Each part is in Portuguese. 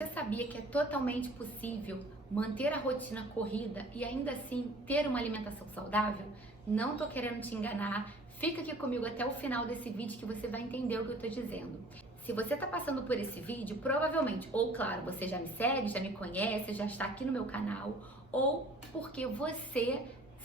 Você sabia que é totalmente possível manter a rotina corrida e ainda assim ter uma alimentação saudável? Não tô querendo te enganar, fica aqui comigo até o final desse vídeo que você vai entender o que eu tô dizendo. Se você tá passando por esse vídeo, provavelmente, ou claro, você já me segue, já me conhece, já está aqui no meu canal, ou porque você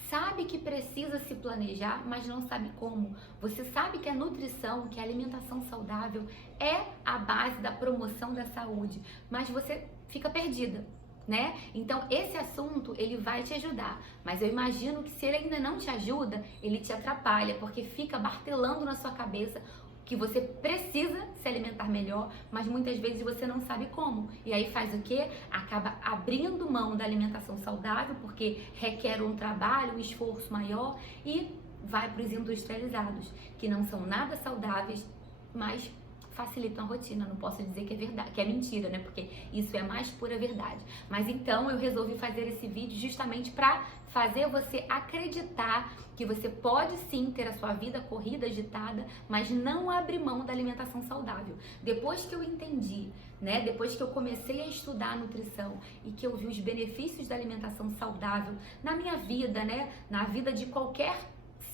sabe que precisa se planejar, mas não sabe como. Você sabe que a nutrição, que a alimentação saudável é a base da promoção da saúde, mas você fica perdida, né? Então esse assunto ele vai te ajudar, mas eu imagino que se ele ainda não te ajuda, ele te atrapalha, porque fica martelando na sua cabeça que você precisa se alimentar melhor, mas muitas vezes você não sabe como. E aí faz o quê? Acaba abrindo mão da alimentação saudável, porque requer um trabalho, um esforço maior, e vai para os industrializados, que não são nada saudáveis, mas facilitam a rotina. Não posso dizer que é verdade, que é mentira, né? Porque isso é a mais pura verdade. Mas então eu resolvi fazer esse vídeo justamente para fazer você acreditar que você pode sim ter a sua vida corrida, agitada, mas não abrir mão da alimentação saudável. Depois que eu entendi, né? Depois que eu comecei a estudar nutrição e que eu vi os benefícios da alimentação saudável na minha vida, né? Na vida de qualquer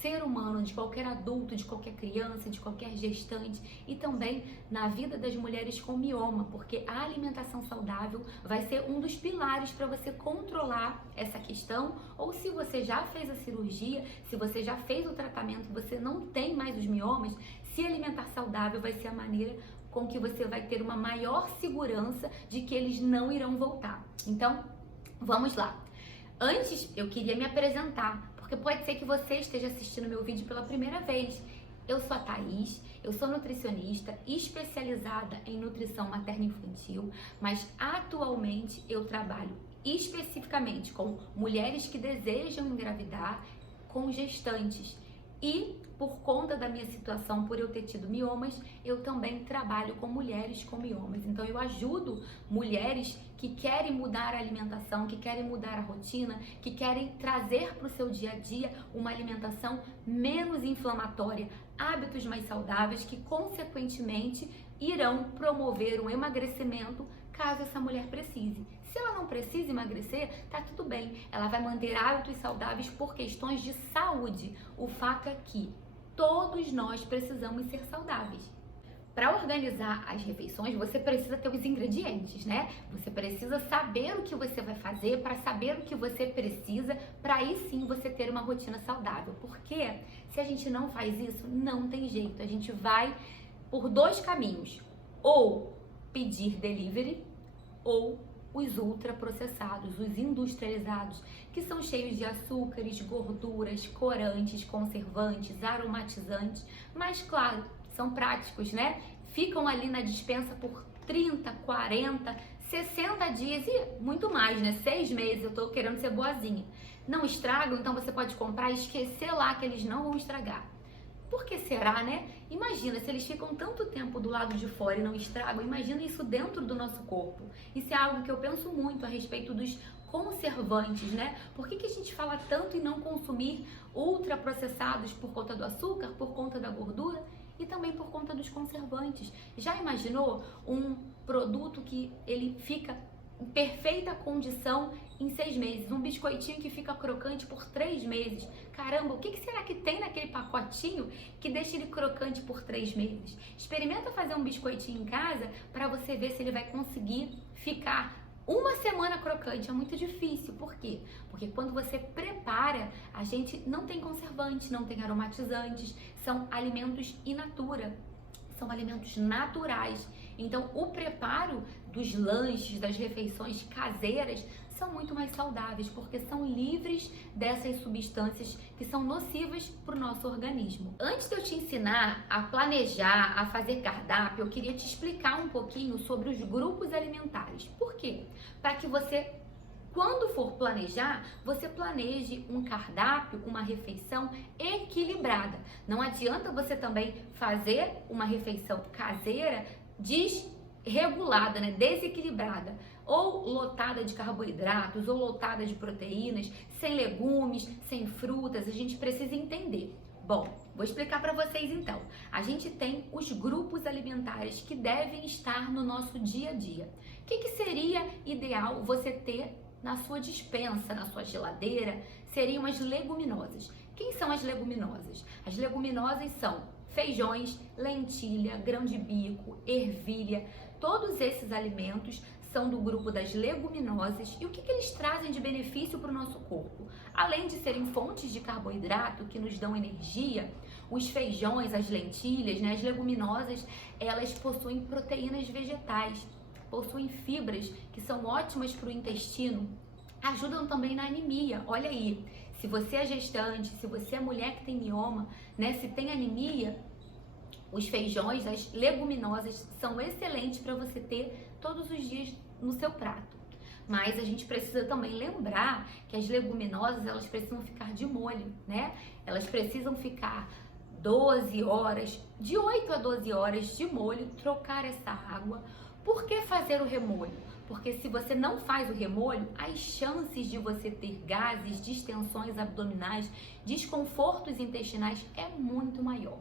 ser humano, de qualquer adulto, de qualquer criança, de qualquer gestante e também na vida das mulheres com mioma, porque a alimentação saudável vai ser um dos pilares para você controlar essa questão, ou se você já fez a cirurgia, se você já fez o tratamento, você não tem mais os miomas, se alimentar saudável vai ser a maneira com que você vai ter uma maior segurança de que eles não irão voltar. Então, vamos lá. Antes, eu queria me apresentar, porque pode ser que você esteja assistindo meu vídeo pela primeira vez. Eu sou a Thaís, eu sou nutricionista especializada em nutrição materno-infantil, mas atualmente eu trabalho especificamente com mulheres que desejam engravidar, com gestantes. E por conta da minha situação, por eu ter tido miomas, eu também trabalho com mulheres com miomas. Então eu ajudo mulheres que querem mudar a alimentação, que querem mudar a rotina, que querem trazer para o seu dia a dia uma alimentação menos inflamatória, hábitos mais saudáveis que consequentemente irão promover um emagrecimento caso essa mulher precise. Se ela não precisa emagrecer, tá tudo bem. Ela vai manter hábitos saudáveis por questões de saúde. O fato é que todos nós precisamos ser saudáveis. Para organizar as refeições, você precisa ter os ingredientes, né? Você precisa saber o que você vai fazer, para saber o que você precisa, para aí sim você ter uma rotina saudável. Porque se a gente não faz isso, não tem jeito. A gente vai por dois caminhos: ou pedir delivery, ou os ultraprocessados, os industrializados, que são cheios de açúcares, gorduras, corantes, conservantes, aromatizantes, mas claro, são práticos, né? Ficam ali na despensa por 30, 40, 60 dias e muito mais, né? 6 meses, eu tô querendo ser boazinha. Não estragam, então você pode comprar e esquecer lá que eles não vão estragar. Por que será, né? Imagina, se eles ficam tanto tempo do lado de fora e não estragam, imagina isso dentro do nosso corpo. Isso é algo que eu penso muito a respeito dos conservantes, né? Por que a gente fala tanto em não consumir ultraprocessados por conta do açúcar, por conta da gordura e também por conta dos conservantes? Já imaginou um produto que ele fica em perfeita condição em 6 meses, um biscoitinho que fica crocante por 3 meses. Caramba, o que será que tem naquele pacotinho que deixa ele crocante por 3 meses? Experimenta fazer um biscoitinho em casa para você ver se ele vai conseguir ficar uma semana crocante. É muito difícil. Por quê? Porque quando você prepara, a gente não tem conservantes, não tem aromatizantes, são alimentos in natura, são alimentos naturais. Então, o preparo dos lanches, das refeições caseiras são muito mais saudáveis, porque são livres dessas substâncias que são nocivas para o nosso organismo. Antes de eu te ensinar a planejar, a fazer cardápio, eu queria te explicar um pouquinho sobre os grupos alimentares. Por quê? Para que você, quando for planejar, você planeje um cardápio, uma refeição equilibrada. Não adianta você também fazer uma refeição caseira desregulada, né? Desequilibrada, ou lotada de carboidratos, ou lotada de proteínas, sem legumes, sem frutas. A gente precisa entender. Bom, vou explicar para vocês então. A gente tem os grupos alimentares que devem estar no nosso dia a dia, que seria ideal você ter na sua despensa, na sua geladeira? Seriam as leguminosas. Quem são as leguminosas? As leguminosas são feijões, lentilha, grão de bico, ervilha. Todos esses alimentos são do grupo das leguminosas. E o que eles trazem de benefício para o nosso corpo? Além de serem fontes de carboidrato que nos dão energia, os feijões, as lentilhas, né, as leguminosas, elas possuem proteínas vegetais, possuem fibras que são ótimas para o intestino, ajudam também na anemia. Olha aí, se você é gestante, se você é mulher que tem mioma, né, se tem anemia, os feijões, as leguminosas são excelentes para você ter todos os dias no seu prato. Mas a gente precisa também lembrar que as leguminosas, elas precisam ficar de molho, né? Elas precisam ficar 12 horas, de 8 a 12 horas de molho, trocar essa água. Por que fazer o remolho? Porque se você não faz o remolho, as chances de você ter gases, distensões abdominais, desconfortos intestinais é muito maior.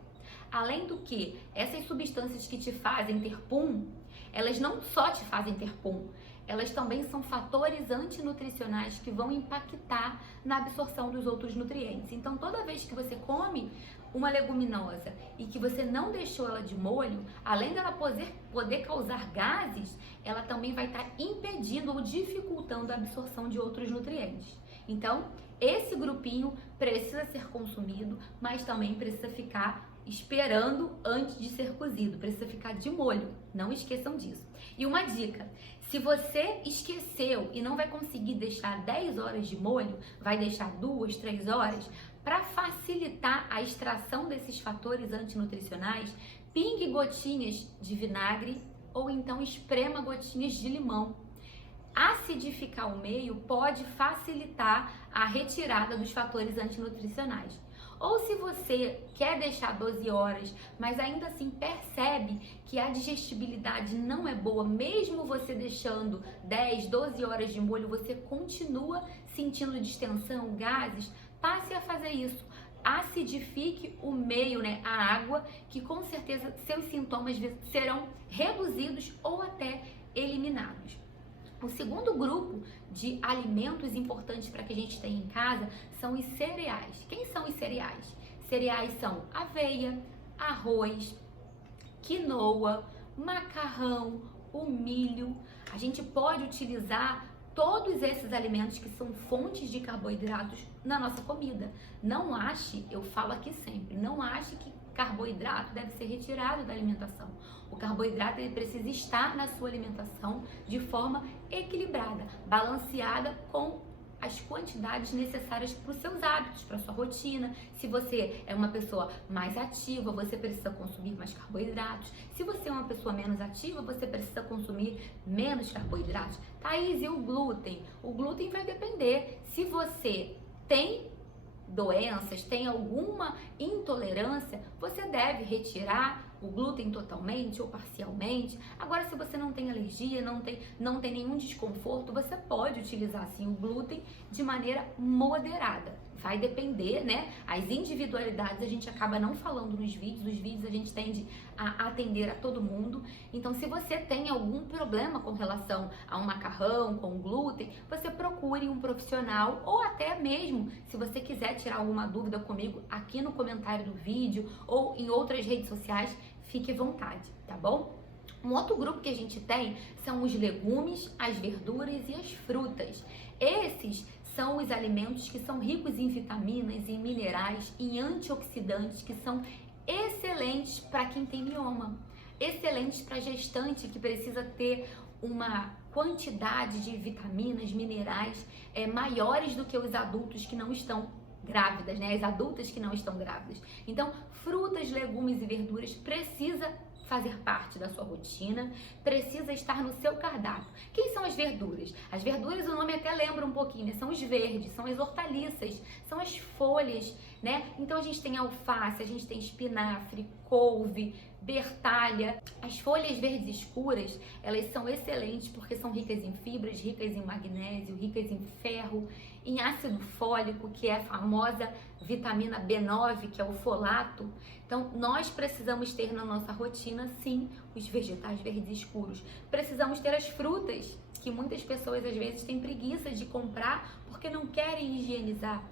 Além do que, essas substâncias que te fazem ter pum, elas não só te fazem ter pum, elas também são fatores antinutricionais que vão impactar na absorção dos outros nutrientes. Então, toda vez que você come uma leguminosa e que você não deixou ela de molho, além dela poder causar gases, ela também vai estar impedindo ou dificultando a absorção de outros nutrientes. Então, esse grupinho precisa ser consumido, mas também precisa ficar esperando antes de ser cozido, precisa ficar de molho, não esqueçam disso. E uma dica, se você esqueceu e não vai conseguir deixar 10 horas de molho, vai deixar 2, 3 horas, para facilitar a extração desses fatores antinutricionais, pingue gotinhas de vinagre ou então esprema gotinhas de limão. Acidificar o meio pode facilitar a retirada dos fatores antinutricionais. Ou se você quer deixar 12 horas, mas ainda assim percebe que a digestibilidade não é boa, mesmo você deixando 10, 12 horas de molho, você continua sentindo distensão, gases, passe a fazer isso. Acidifique o meio, né, a água, que com certeza seus sintomas serão reduzidos ou até eliminados. O segundo grupo de alimentos importantes para que a gente tenha em casa são os cereais. Quem são os cereais? Cereais são aveia, arroz, quinoa, macarrão, o milho. A gente pode utilizar todos esses alimentos que são fontes de carboidratos na nossa comida. Não ache, eu falo aqui sempre, não ache que carboidrato deve ser retirado da alimentação. O carboidrato ele precisa estar na sua alimentação de forma equilibrada, balanceada com as quantidades necessárias para os seus hábitos, para a sua rotina. Se você é uma pessoa mais ativa, você precisa consumir mais carboidratos. Se você é uma pessoa menos ativa, você precisa consumir menos carboidratos. Thaís, e o glúten? O glúten vai depender. Se você tem doenças, tem alguma intolerância, você deve retirar o glúten totalmente ou parcialmente. Agora, se você não tem alergia, não tem nenhum desconforto, você pode utilizar sim o glúten de maneira moderada. Vai depender, né? As individualidades a gente acaba não falando nos vídeos, os vídeos a gente tende a atender a todo mundo. Então, se você tem algum problema com relação a um macarrão, com glúten, você procure um profissional ou até mesmo, se você quiser tirar alguma dúvida comigo aqui no comentário do vídeo ou em outras redes sociais, fique à vontade, tá bom? Um outro grupo que a gente tem são os legumes, as verduras e as frutas. Esses são os alimentos que são ricos em vitaminas, em minerais, em antioxidantes, que são excelentes para quem tem mioma, excelentes para gestante que precisa ter uma quantidade de vitaminas, minerais maiores do que os adultos que não estão grávidas, né? As adultas que não estão grávidas. Então, frutas, legumes e verduras precisa fazer parte da sua rotina, precisa estar no seu cardápio. Quem são as verduras? As verduras, o nome até lembra um pouquinho, né? São os verdes, são as hortaliças, são as folhas né? Então a gente tem alface, a gente tem espinafre, couve, bertalha. As folhas verdes escuras, elas são excelentes porque são ricas em fibras, ricas em magnésio, ricas em ferro, em ácido fólico, que é a famosa vitamina B9, que é o folato. Então, nós precisamos ter na nossa rotina, sim, os vegetais verdes escuros. Precisamos ter as frutas, que muitas pessoas às vezes têm preguiça de comprar porque não querem higienizar.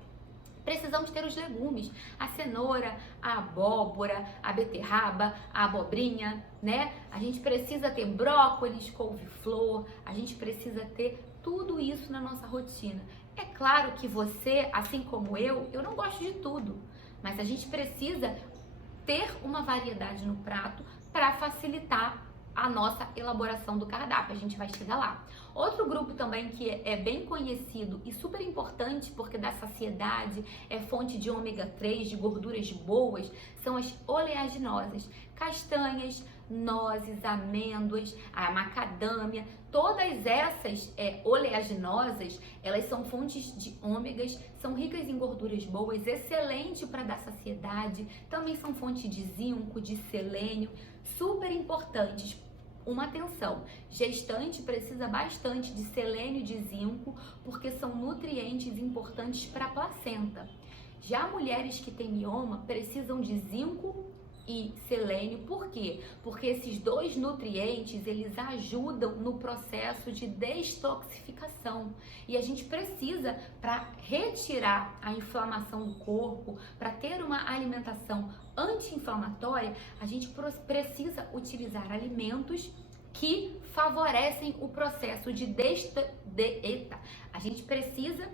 Precisamos ter os legumes, a cenoura, a abóbora, a beterraba, a abobrinha, né? A gente precisa ter brócolis, couve-flor, a gente precisa ter tudo isso na nossa rotina. É claro que você, assim como eu não gosto de tudo, mas a gente precisa ter uma variedade no prato para facilitar a nossa elaboração do cardápio. A gente vai chegar lá. Outro grupo também que é bem conhecido e super importante porque dá saciedade, é fonte de ômega 3, de gorduras boas, são as oleaginosas. Castanhas, nozes, amêndoas, a macadâmia, todas essas oleaginosas, elas são fontes de ômegas, são ricas em gorduras boas, excelente para dar saciedade, também são fonte de zinco, de selênio, super importantes. Uma atenção, gestante precisa bastante de selênio e de zinco porque são nutrientes importantes para a placenta. Já mulheres que têm mioma precisam de zinco e selênio, por quê? Porque esses dois nutrientes, eles ajudam no processo de detoxificação e a gente precisa, para retirar a inflamação do corpo, para ter uma alimentação anti-inflamatória, a gente precisa utilizar alimentos que favorecem o processo de a gente precisa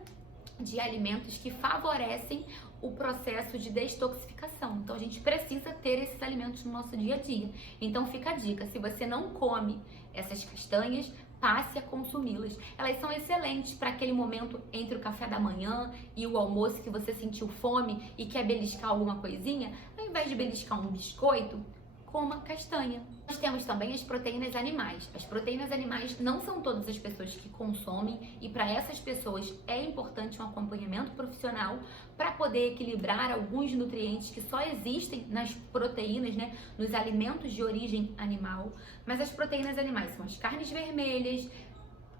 de alimentos que favorecem o processo de detoxificação. Então a gente precisa ter esses alimentos no nosso dia a dia. Então fica a dica, se você não come essas castanhas, passe a consumi-las. Elas são excelentes para aquele momento entre o café da manhã e o almoço que você sentiu fome e quer beliscar alguma coisinha, ao invés de beliscar um biscoito, coma castanha. Nós temos também as proteínas animais. As proteínas animais não são todas as pessoas que consomem e para essas pessoas é importante um acompanhamento profissional para poder equilibrar alguns nutrientes que só existem nas proteínas, né, nos alimentos de origem animal. Mas as proteínas animais são as carnes vermelhas,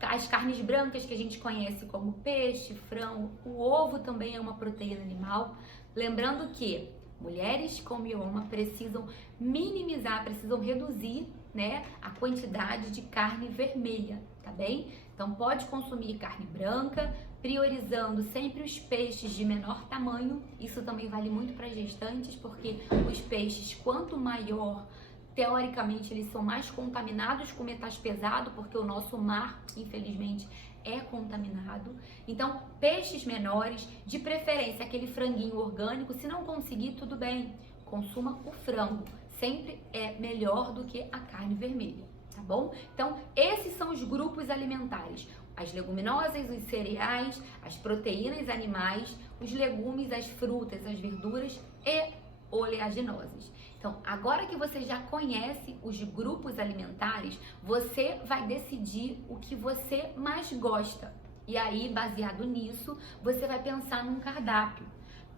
as carnes brancas que a gente conhece como peixe, frango, o ovo também é uma proteína animal. Lembrando que mulheres com mioma precisam minimizar, precisam reduzir, né, a quantidade de carne vermelha, tá bem? Então pode consumir carne branca, priorizando sempre os peixes de menor tamanho. Isso também vale muito para gestantes, porque os peixes, quanto maior, teoricamente eles são mais contaminados com metais pesados, porque o nosso mar, infelizmente, é contaminado. Então, peixes menores, de preferência aquele franguinho orgânico, se não conseguir, tudo bem, consuma o frango, sempre é melhor do que a carne vermelha, tá bom? Então, esses são os grupos alimentares: as leguminosas, os cereais, as proteínas animais, os legumes, as frutas, as verduras e oleaginosas. Então, agora que você já conhece os grupos alimentares, você vai decidir o que você mais gosta. E aí, baseado nisso, você vai pensar num cardápio.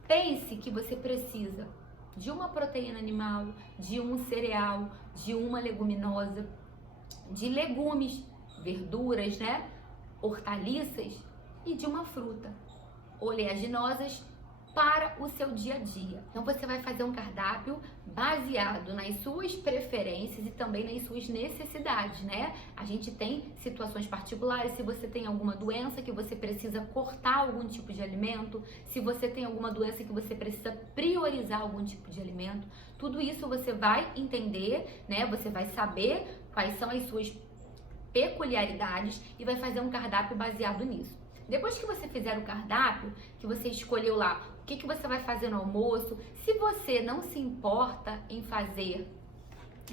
Pense que você precisa de uma proteína animal, de um cereal, de uma leguminosa, de legumes, verduras, né? Hortaliças e de uma fruta. Oleaginosas para o seu dia a dia. Então você vai fazer um cardápio baseado nas suas preferências e também nas suas necessidades, né? A gente tem situações particulares, se você tem alguma doença que você precisa cortar algum tipo de alimento, se você tem alguma doença que você precisa priorizar algum tipo de alimento, tudo isso você vai entender, né? Você vai saber quais são as suas peculiaridades e vai fazer um cardápio baseado nisso. Depois que você fizer o cardápio, que você escolheu lá o que você vai fazer no almoço, se você não se importa em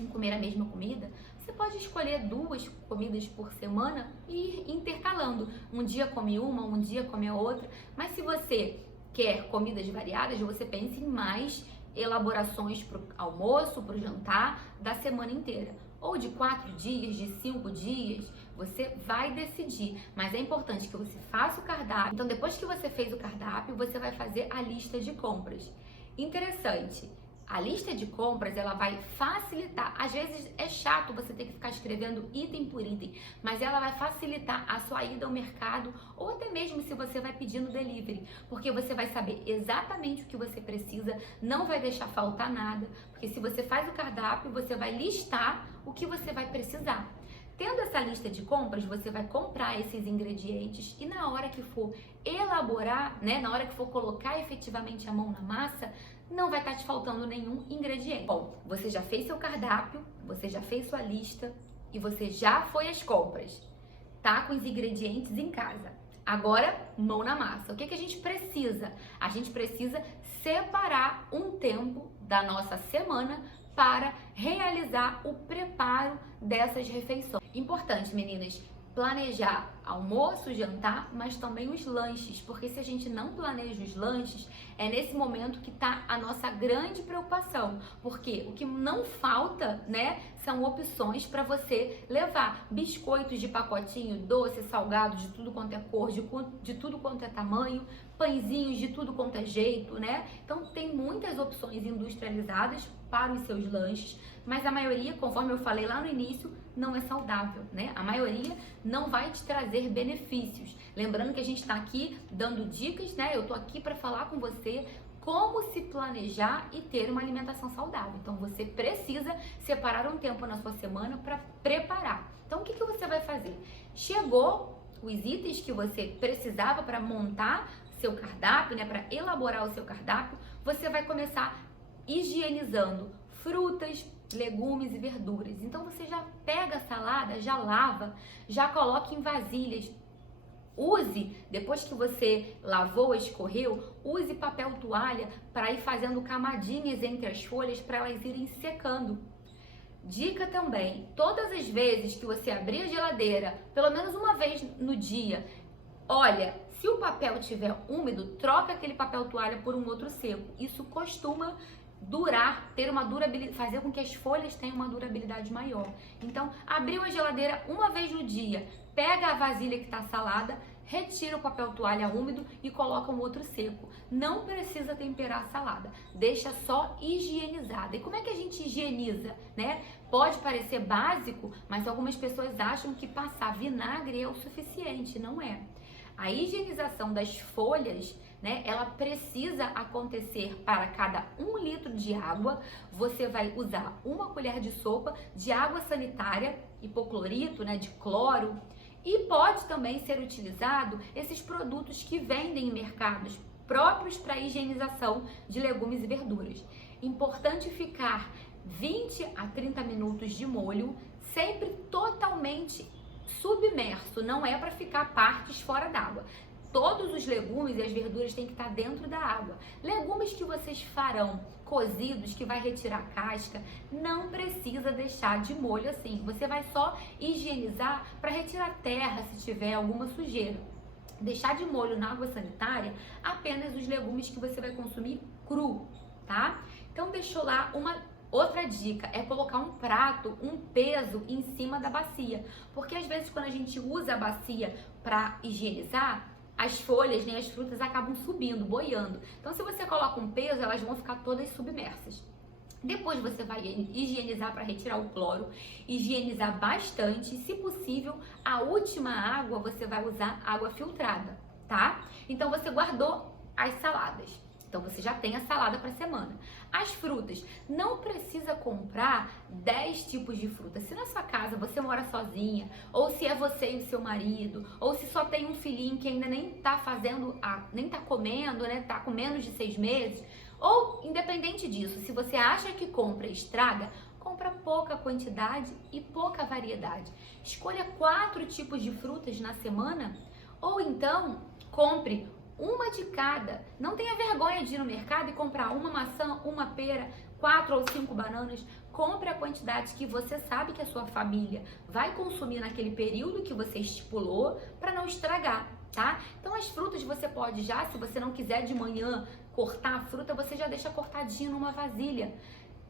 comer a mesma comida, você pode escolher 2 comidas por semana e ir intercalando. Um dia come uma, um dia come a outra. Mas se você quer comidas variadas, você pense em mais elaborações para o almoço, para o jantar da semana inteira. Ou de 4 dias, de 5 dias, Você vai decidir, mas é importante que você faça o cardápio. Então, depois que você fez o cardápio, você vai fazer a lista de compras. Interessante. A lista de compras, ela vai facilitar. Às vezes é chato você ter que ficar escrevendo item por item, mas ela vai facilitar a sua ida ao mercado ou até mesmo se você vai pedir no delivery, porque você vai saber exatamente o que você precisa, não vai deixar faltar nada, porque se você faz o cardápio, você vai listar o que você vai precisar. Tendo essa lista de compras, você vai comprar esses ingredientes e na hora que for elaborar, né, na hora que for colocar efetivamente a mão na massa, não vai estar te faltando nenhum ingrediente. Bom, você já fez seu cardápio, você já fez sua lista e você já foi às compras. Tá com os ingredientes em casa. Agora, mão na massa. O que a gente precisa? A gente precisa separar um tempo da nossa semana para realizar o preparo dessas refeições. Importante, meninas, planejar almoço, jantar, mas também os lanches, porque se a gente não planeja os lanches, é nesse momento que tá a nossa grande preocupação, porque o que não falta, né, são opções para você levar biscoitos de pacotinho, doce, salgado, de tudo quanto é cor, de tudo quanto é tamanho, pãezinhos de tudo quanto é jeito, né? Então tem muitas opções industrializadas para os seus lanches, mas a maioria, conforme eu falei lá no início, não é saudável, né? A maioria não vai te trazer benefícios. Lembrando que a gente está aqui dando dicas, né? Eu tô aqui para falar com você como se planejar e ter uma alimentação saudável. Então você precisa separar um tempo na sua semana para preparar. Então o que você vai fazer? Chegou os itens que você precisava para montar seu cardápio, né? Para elaborar o seu cardápio, você vai começar higienizando frutas, legumes e verduras. Então você já pega a salada, já lava, já coloca em vasilhas. Use, depois que você lavou, escorreu, use papel toalha para ir fazendo camadinhas entre as folhas para elas irem secando. Dica também, todas as vezes que você abrir a geladeira, pelo menos uma vez no dia, olha, se o papel estiver úmido, troca aquele papel toalha por um outro seco. Isso costuma durar, ter uma durabilidade, fazer com que as folhas tenham uma durabilidade maior. Então, abriu a geladeira uma vez no dia, pega a vasilha que está salada, retira o papel toalha úmido e coloca um outro seco. Não precisa temperar a salada, deixa só higienizada. E como é que a gente higieniza, né? Pode parecer básico, mas algumas pessoas acham que passar vinagre é o suficiente, não é? A higienização das folhas, né, ela precisa acontecer para cada 1 litro de água, você vai usar 1 colher de sopa de água sanitária, hipoclorito, né, de cloro, e pode também ser utilizado esses produtos que vendem em mercados próprios para higienização de legumes e verduras. Importante ficar 20 a 30 minutos de molho, sempre totalmente submerso, não é para ficar partes fora d'água. Todos os legumes e as verduras têm que estar dentro da água. Legumes que vocês farão cozidos, que vai retirar a casca, não precisa deixar de molho assim. Você vai só higienizar para retirar terra se tiver alguma sujeira. Deixar de molho na água sanitária apenas os legumes que você vai consumir cru, tá? Então deixou lá uma outra dica, é colocar um prato, um peso em cima da bacia. Porque às vezes quando a gente usa a bacia para higienizar, as folhas, né, as frutas acabam subindo, boiando. Então se você coloca um peso, elas vão ficar todas submersas. Depois você vai higienizar para retirar o cloro, higienizar bastante, e se possível, a última água você vai usar água filtrada, tá? Então você guardou as saladas. Então você já tem a salada para a semana. As frutas, não precisa comprar 10 tipos de fruta. Se na sua casa você mora sozinha, ou se é você e o seu marido, ou se só tem um filhinho que ainda nem tá comendo, né? Tá com menos de 6 meses, ou independente disso, se você acha que compra e estraga, compra pouca quantidade e pouca variedade. Escolha 4 tipos de frutas na semana, ou então compre uma de cada. Não tenha vergonha de ir no mercado e comprar uma maçã, uma pera, 4 ou 5 bananas. Compre a quantidade que você sabe que a sua família vai consumir naquele período que você estipulou para não estragar, tá? Então as frutas você pode já, se você não quiser de manhã cortar a fruta, você já deixa cortadinho numa vasilha.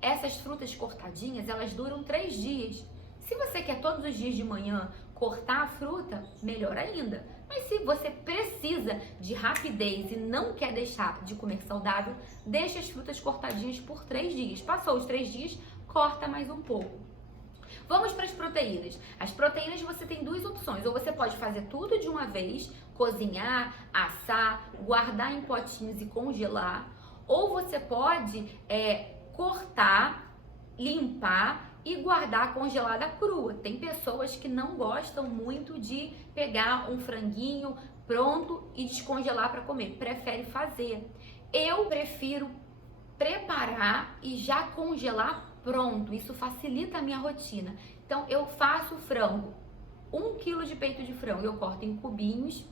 Essas frutas cortadinhas, elas duram 3 dias. Se você quer todos os dias de manhã cortar a fruta, melhor ainda. Mas se você precisa de rapidez e não quer deixar de comer saudável, deixa as frutas cortadinhas por 3 dias. Passou os 3 dias, corta mais um pouco. Vamos para as proteínas. As proteínas você tem 2 opções. Ou você pode fazer tudo de uma vez, cozinhar, assar, guardar em potinhos e congelar. Ou você pode cortar, limpar e guardar congelada crua. Tem pessoas que não gostam muito de pegar um franguinho pronto e descongelar para comer. Prefere fazer. Eu prefiro preparar e já congelar pronto. Isso facilita a minha rotina. Então eu faço frango, 1 kg de peito de frango eu corto em cubinhos,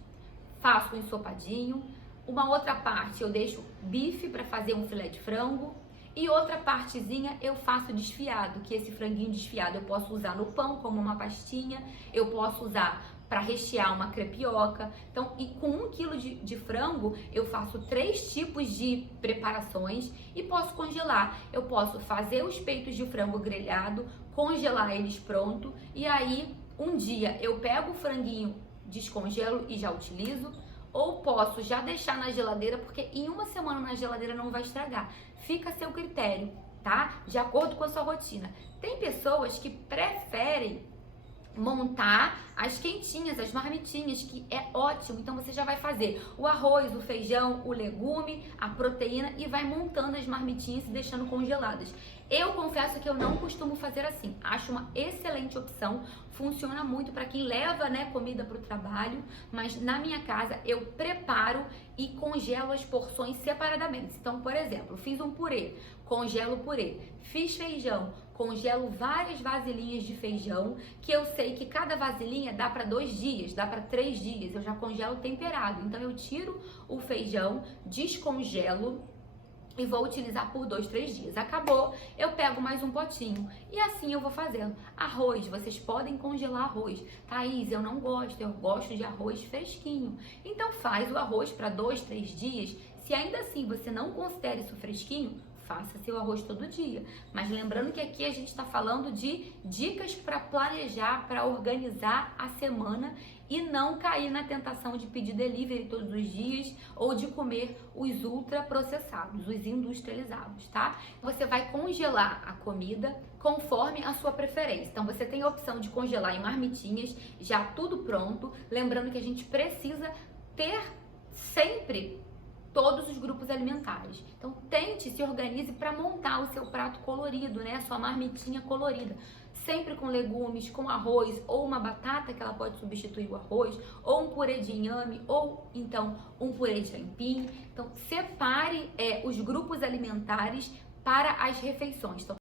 faço um ensopadinho. Uma outra parte eu deixo bife para fazer um filé de frango. E outra partezinha eu faço desfiado, que esse franguinho desfiado eu posso usar no pão como uma pastinha, eu posso usar para rechear uma crepioca. Então, e com 1 kg de frango, eu faço 3 tipos de preparações e posso congelar. Eu posso fazer os peitos de frango grelhado, congelar eles pronto, e aí um dia eu pego o franguinho, descongelo e já utilizo. Ou posso já deixar na geladeira, porque em 1 semana na geladeira não vai estragar. Fica a seu critério, tá? De acordo com a sua rotina. Tem pessoas que preferem montar as quentinhas, as marmitinhas, que é ótimo. Então você já vai fazer o arroz, o feijão, o legume, a proteína e vai montando as marmitinhas e deixando congeladas. Eu confesso que eu não costumo fazer assim. Acho uma excelente opção. Funciona muito para quem leva, né, comida para o trabalho, mas na minha casa eu preparo e congelo as porções separadamente. Então, por exemplo, fiz um purê, congelo o purê. Fiz feijão, congelo várias vasilhinhas de feijão, que eu sei que cada vasilhinha dá para 2 dias, dá para 3 dias. Eu já congelo temperado. Então eu tiro o feijão, descongelo e vou utilizar por 2, 3 dias. Acabou, eu pego mais um potinho. E assim eu vou fazendo. Arroz, vocês podem congelar arroz. Thaís, eu não gosto, eu gosto de arroz fresquinho. Então faz o arroz para 2, 3 dias. Se ainda assim você não considera isso fresquinho, faça seu arroz todo dia. Mas lembrando que aqui a gente está falando de dicas para planejar, para organizar a semana e não cair na tentação de pedir delivery todos os dias ou de comer os ultraprocessados, os industrializados, tá? Você vai congelar a comida conforme a sua preferência. Então você tem a opção de congelar em marmitinhas, já tudo pronto. Lembrando que a gente precisa ter sempre todos os grupos alimentares. Então tente, se organize para montar o seu prato colorido, né? A sua marmitinha colorida. Sempre com legumes, com arroz ou uma batata que ela pode substituir o arroz, ou um purê de inhame, ou então um purê de aipim. Então separe os grupos alimentares para as refeições. Então